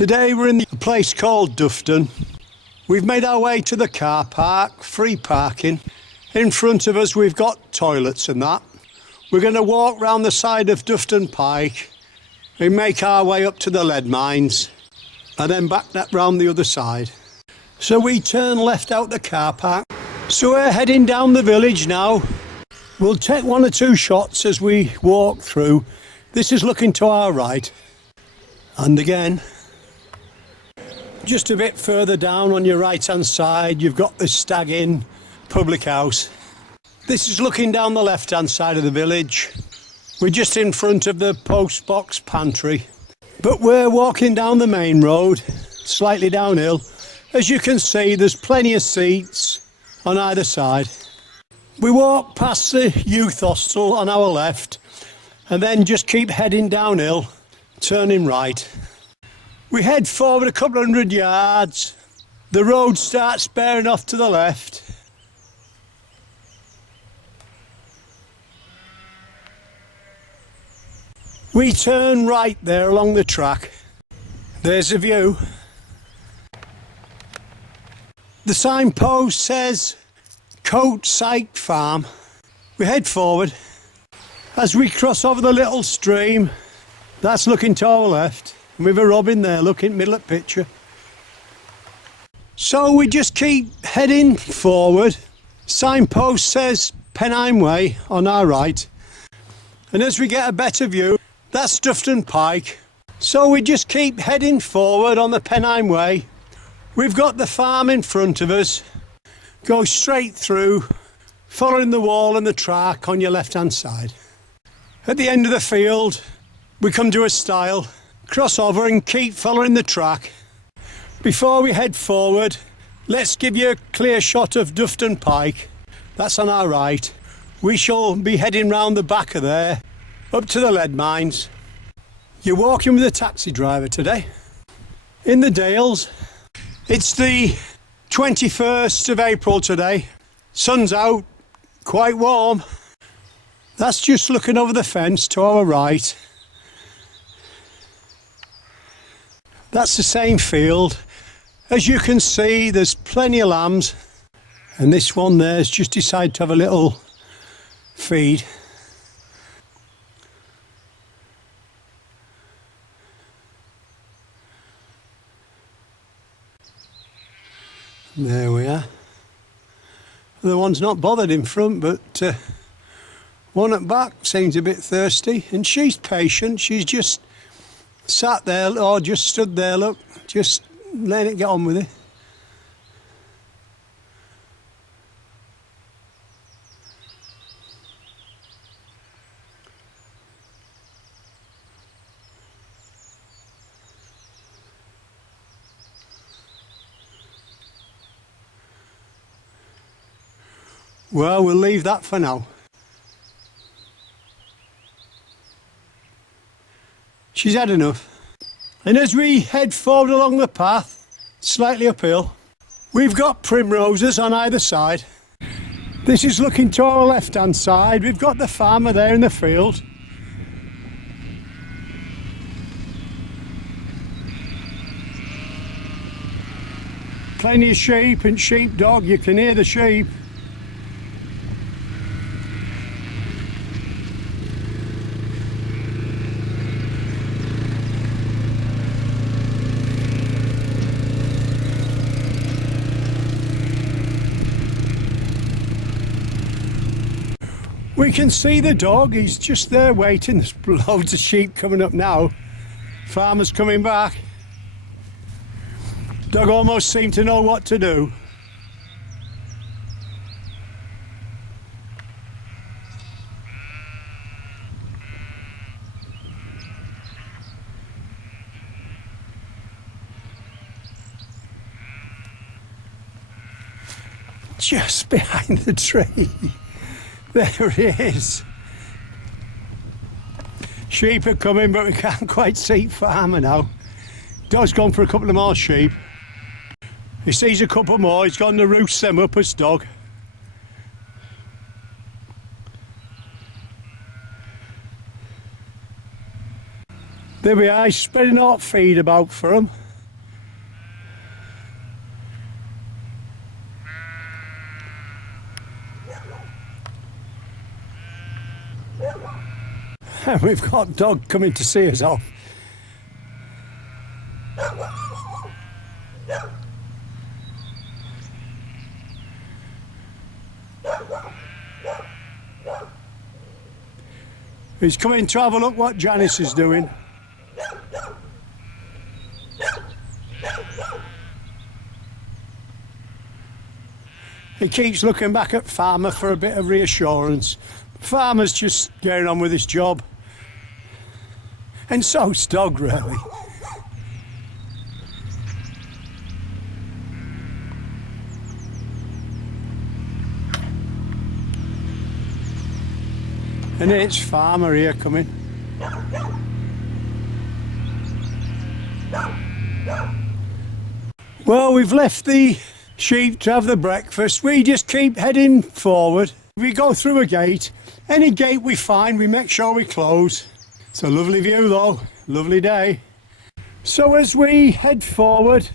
Today we're in a place called Dufton. We've made our way to the car park, free parking. In front of us we've got toilets and that. We're going to walk round the side of Dufton Pike and make our way up to the lead mines and then back that round the other side. So we turn left out the car park. So we're heading down the village now. We'll take one or two shots as we walk through. This is looking to our right. And again, just a bit further down on your right hand side, you've got the Stag Inn public house. This is looking down the left hand side of the village. We're just in front of the post box pantry. But we're walking down the main road, slightly downhill. As you can see, there's plenty of seats on either side. We walk past the youth hostel on our left and then just keep heading downhill, turning right. We head forward a couple of 100 yards. The road starts bearing off to the left. We turn right there along the track. There's a view. The signpost says Coat Syke Farm. We head forward. As we cross over the little stream, that's looking to our left. And we've a robin there looking middle of the picture. So we just keep heading forward. Signpost says Pennine Way on our right. And as we get a better view, that's Dufton Pike. So we just keep heading forward on the Pennine Way. We've got the farm in front of us. Go straight through, following the wall and the track on your left hand side. At the end of the field, we come to a stile, cross over and keep following the track. Before we head forward, let's give you a clear shot of Dufton Pike. That's on our right. We shall be heading round the back of there, up to the lead mines. You're walking with a taxi driver today. In the Dales, it's the 21st of April today. Sun's out, quite warm. That's just looking over the fence to our right. That's the same field. As you can see, there's plenty of lambs. And this one there's just decided to have a little feed. There we are. The one's not bothered in front, but one at back seems a bit thirsty, and she's patient. She's just sat there, or just stood there, look, just letting it get on with it. Well, we'll leave that for now. She's had enough. And as we head forward along the path, slightly uphill, we've got primroses on either side. This is looking to our left hand side. We've got the farmer there in the field. Plenty of sheep and sheepdog, you can hear the sheep. We can see the dog, he's just there waiting. There's loads of sheep coming up now. Farmer's coming back. Dog almost seemed to know what to do. Just behind the tree. There it is. Sheep are coming, but we can't quite see farmer now. Dog's gone for a couple of more sheep. He sees a couple more, he's gone to roost them up as dog. There we are, he's spreading out feed about for them. And we've got dog coming to see us off. He's coming to have a look what Janice is doing. He keeps looking back at Farmer for a bit of reassurance. Farmer's just getting on with his job. And so's dog, really. And it's Farmer here coming. Well, we've left the sheep to have the breakfast. We just keep heading forward. We go through a gate. Any gate we find, we make sure we close. It's a lovely view though, lovely day. So as we head forward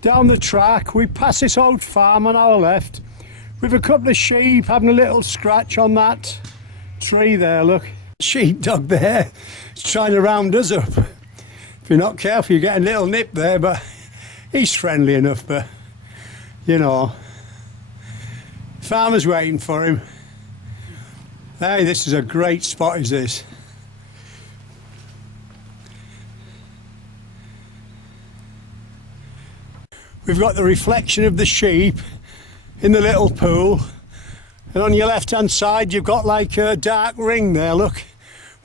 down the track, we pass this old farm on our left with a couple of sheep having a little scratch on that tree there, look. Sheepdog there, he's trying to round us up. If you're not careful, you get a little nip there, but he's friendly enough, but you know, Farmer's waiting for him. Hey, this is a great spot, is this? We've got the reflection of the sheep in the little pool, and on your left hand side you've got like a dark ring there, look.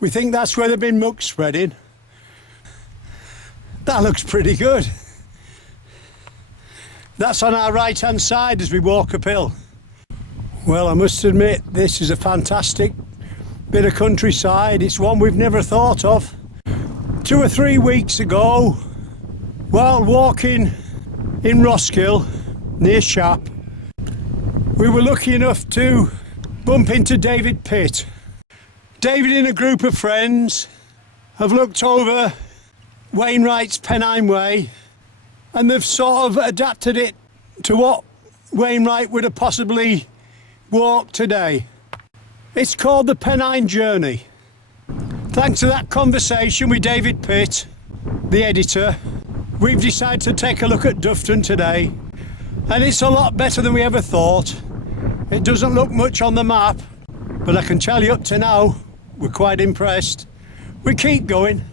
We think that's where they've been muck spreading. That looks pretty good. That's on our right hand side as we walk uphill. Well, I must admit, this is a fantastic bit of countryside. It's one we've never thought of. 2 or 3 weeks ago, while walking in Howgill near Shap, we were lucky enough to bump into David Pitt. David and a group of friends have looked over Wainwright's Pennine Way, and they've sort of adapted it to what Wainwright would have possibly walked today. It's called the Pennine Journey. Thanks to that conversation with David Pitt, the editor, we've decided to take a look at Dufton today, and it's a lot better than we ever thought. It doesn't look much on the map, but I can tell you up to now, we're quite impressed. We keep going.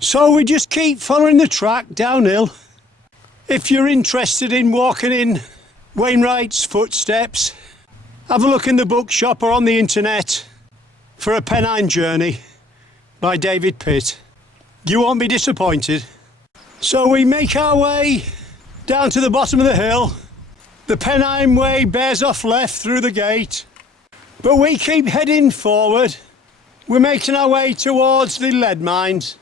So we just keep following the track downhill. If you're interested in walking in Wainwright's footsteps, have a look in the bookshop or on the internet for a Pennine Journey by David Pitt. You won't be disappointed. So we make our way down to the bottom of the hill. The Pennine Way bears off left through the gate, but we keep heading forward. We're making our way towards the lead mines,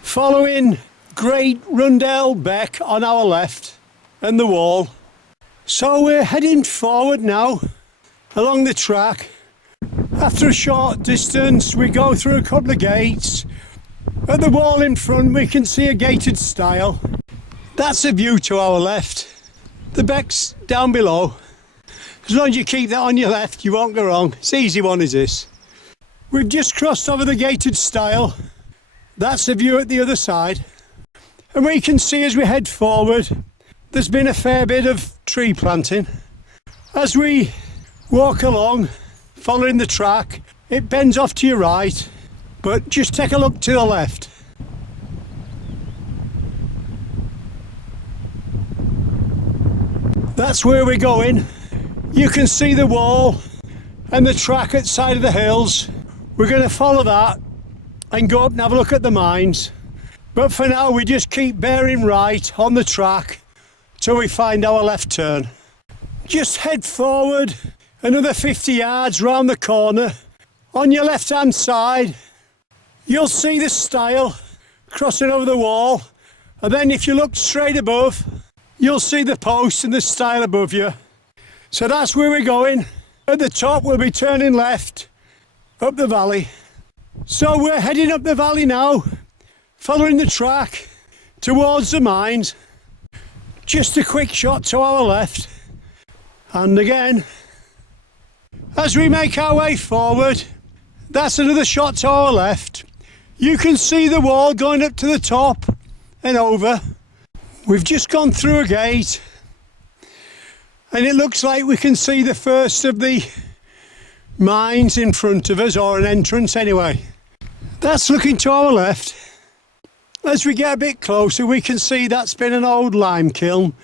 following Great Rundale Beck on our left and the wall. So we're heading forward now along the track. After a short distance we go through a couple of gates. At the wall in front we can see a gated stile. That's a view to our left. The beck's down below. As long as you keep that on your left you won't go wrong. It's an easy one, is this. We've just crossed over the gated stile. That's the view at the other side. And we can see as we head forward there's been a fair bit of tree planting. As we walk along following the track, it bends off to your right, but just take a look to the left. That's where we're going. You can see the wall and the track at the side of the hills. We're going to follow that and go up and have a look at the mines. But for now we just keep bearing right on the track till we find our left turn. Just head forward another 50 yards round the corner. On your left hand side you'll see the stile crossing over the wall, and then if you look straight above you'll see the post and the stile above you. So that's where we're going. At the top we'll be turning left up the valley. So we're heading up the valley now, following the track towards the mines. Just a quick shot to our left, and again as we make our way forward That's another shot to our left. You can see the wall going up to the top and over. We've just gone through a gate and it looks like we can see the first of the mines in front of us, or an entrance anyway. That's looking to our left. As we get a bit closer, we can see that's been an old lime kiln.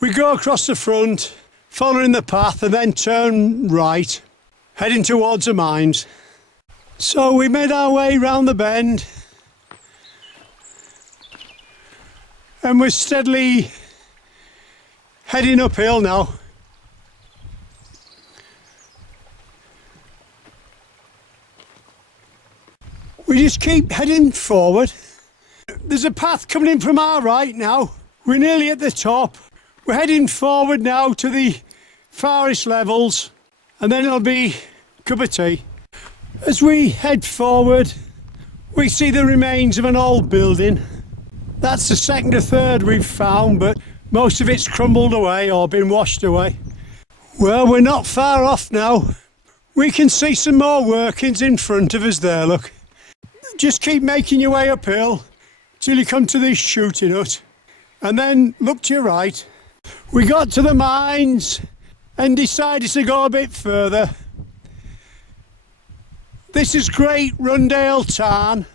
We go across the front, following the path, and then turn right, heading towards the mines. So we made our way round the bend and we're steadily heading uphill now. We just keep heading forward. There's a path coming in from our right now. We're nearly at the top. We're heading forward now to the farthest levels, and then it'll be a cup of tea. As we head forward, we see the remains of an old building. That's the second or third we've found, but most of it's crumbled away or been washed away. Well, we're not far off now. We can see some more workings in front of us there, look. Just keep making your way uphill till you come to this shooting hut, and then look to your right. We got to the mines and decided to go a bit further. This is Great Rundale Tarn.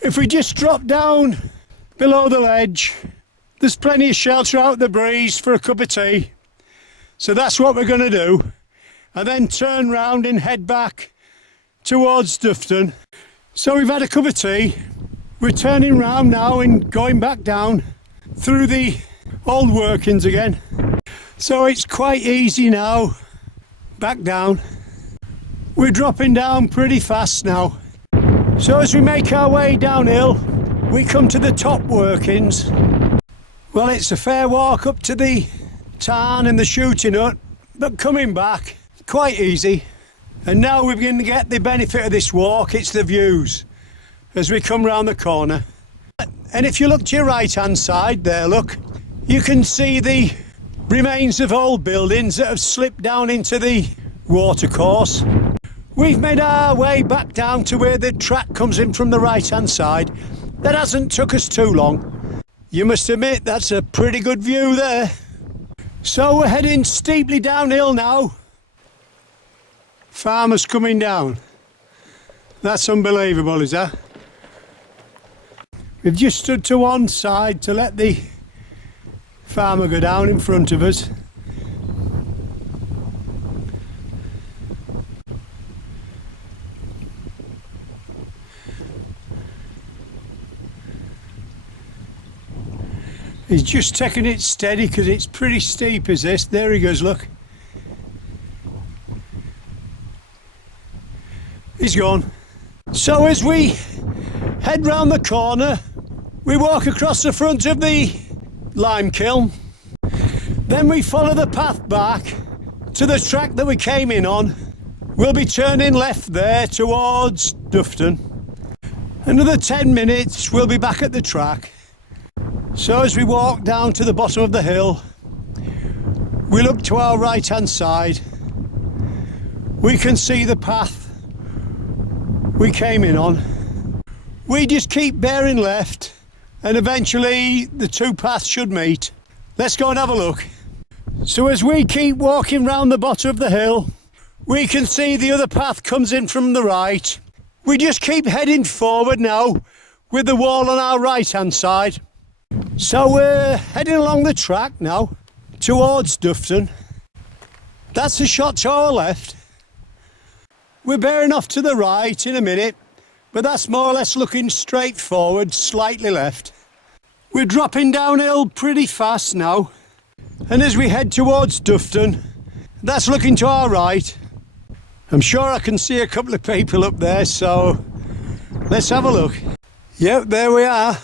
If we just drop down below the ledge, there's plenty of shelter out the breeze for a cup of tea. So that's what we're going to do. And then turn round and head back towards Dufton. So we've had a cup of tea. We're turning round now and going back down through the old workings again. So it's quite easy now. Back down. We're dropping down pretty fast now. So as we make our way downhill, we come to the top workings. Well, it's a fair walk up to the tarn and the shooting hut, but coming back, quite easy. And now we're going to get the benefit of this walk. It's the views as we come round the corner. And if you look to your right hand side there, look, you can see the remains of old buildings that have slipped down into the watercourse. We've made our way back down to where the track comes in from the right hand side. That hasn't took us too long. You must admit that's a pretty good view there. So we're heading steeply downhill now. Farmers coming down. That's unbelievable, is that? We've just stood to one side to let the farmer go down in front of us. He's just taking it steady because it's pretty steep as this. There he goes, look. He's gone. So as we head round the corner, we walk across the front of the lime kiln. Then we follow the path back to the track that we came in on. We'll be turning left there towards Dufton. Another 10 minutes, we'll be back at the track. So as we walk down to the bottom of the hill, we look to our right hand side. We can see the path we came in on. We just keep bearing left and eventually the two paths should meet. Let's go and have a look. So as we keep walking round the bottom of the hill, we can see the other path comes in from the right. We just keep heading forward now with the wall on our right hand side. So we're heading along the track now towards Dufton. That's a shot to our left. We're bearing off to the right in a minute, but that's more or less looking straight forward, slightly left. We're dropping downhill pretty fast now, and as we head towards Dufton, that's looking to our right. I'm sure I can see a couple of people up there, so let's have a look. Yep, there we are.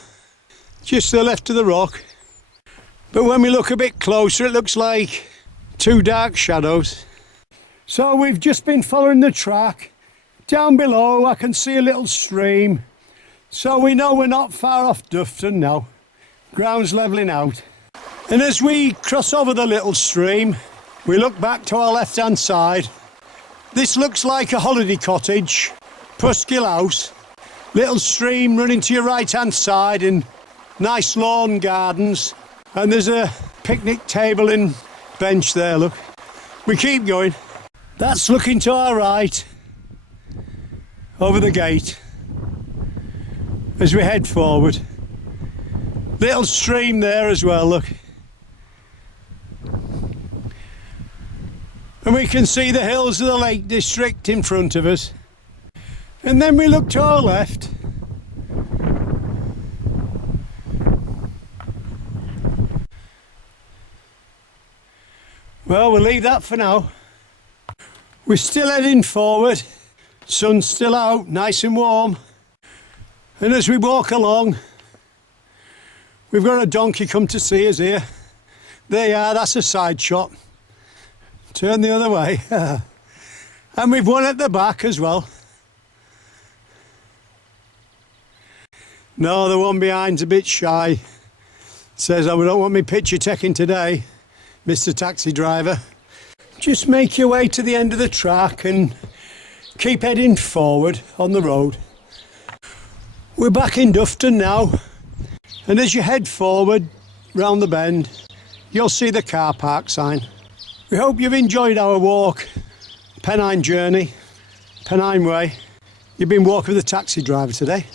Just to the left of the rock. But when we look a bit closer, it looks like two dark shadows. So we've just been following the track. Down below I can see a little stream. So we know we're not far off Dufton now. Ground's levelling out. And as we cross over the little stream, we look back to our left hand side. This looks like a holiday cottage, Puskill house. Little stream running to your right hand side and nice lawn gardens. And there's a picnic table and bench there, look. We keep going. That's looking to our right, over the gate, as we head forward. Little stream there as well, look. And we can see the hills of the Lake District in front of us. And then we look to our left. Well, we'll leave that for now. We're still heading forward. Sun's still out, nice and warm. And as we walk along, we've got a donkey come to see us here. There you are, that's a side shot. Turn the other way. And we've one at the back as well. No, the one behind's a bit shy. Says, I don't want me picture taken today, Mr. Taxi Driver. Just make your way to the end of the track and keep heading forward on the road. We're back in Dufton now, and as you head forward round the bend, you'll see the car park sign. We hope you've enjoyed our walk, Pennine journey, Pennine Way. You've been walking with the taxi driver today.